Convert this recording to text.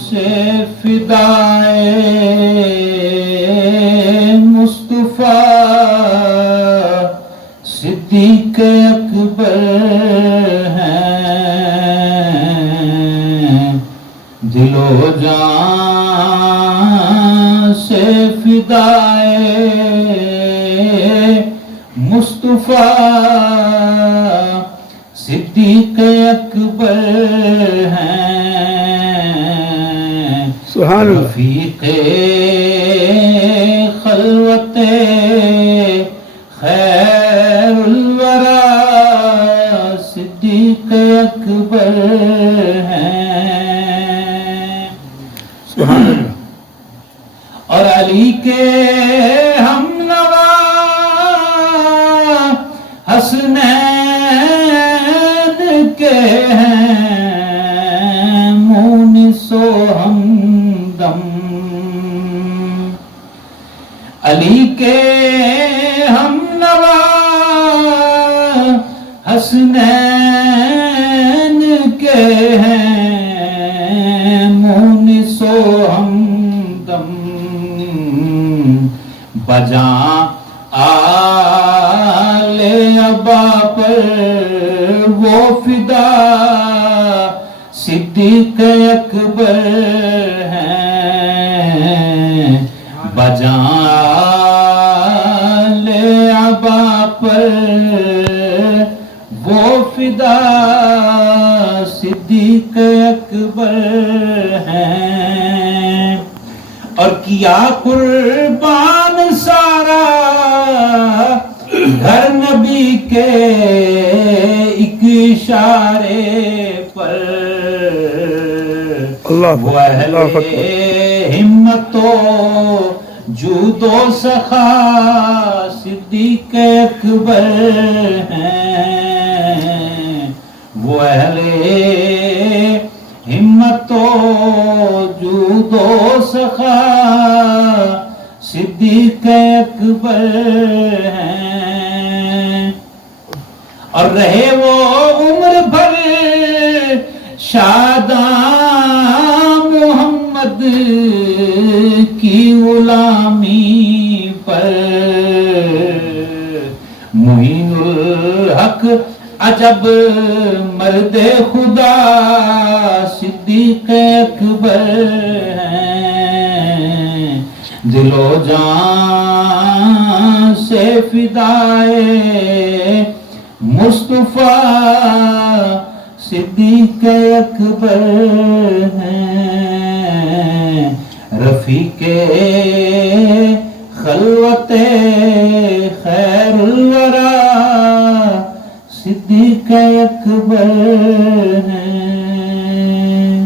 سے فدائے مصطفیٰ صدیق اکبر ہیں، دل و جان سے فدائے مصطفیٰ صدیق اکبر ہیں، سبحان اللہ۔ رفیق خلوت خیر الورا صدیق اکبر ہیں، سبحان اللہ۔ اور علی کے ہم نوا حسنین کے ہیں مونس و ہمدم، علی کے ہم نوا حسنین کے ہیں مونس و ہمدم، بجاں آل ابا پر وہ فدا صدیق اکبر ہیں، بجاں آل ابا پر وہ فدا صدیق اکبر ہیں، اور کیا قربان سارا گھر نبی کے ایک اشارے پر، وہ اہل ہمت و جود و سخا صدیق اکبر ہیں، وہ اہل ہمت و جود و سخا صدیق اکبر ہیں، اور رہے وہ عمر بھر شاداں محمد کی غلامی پر، معین الحق عجب مرد خدا صدیق اکبر ہیں، دل و جان سے فدائے مصطفیٰ صدیق اکبر ہیں، رفیق خلوت خیر الورا صدیق اکبر ہیں۔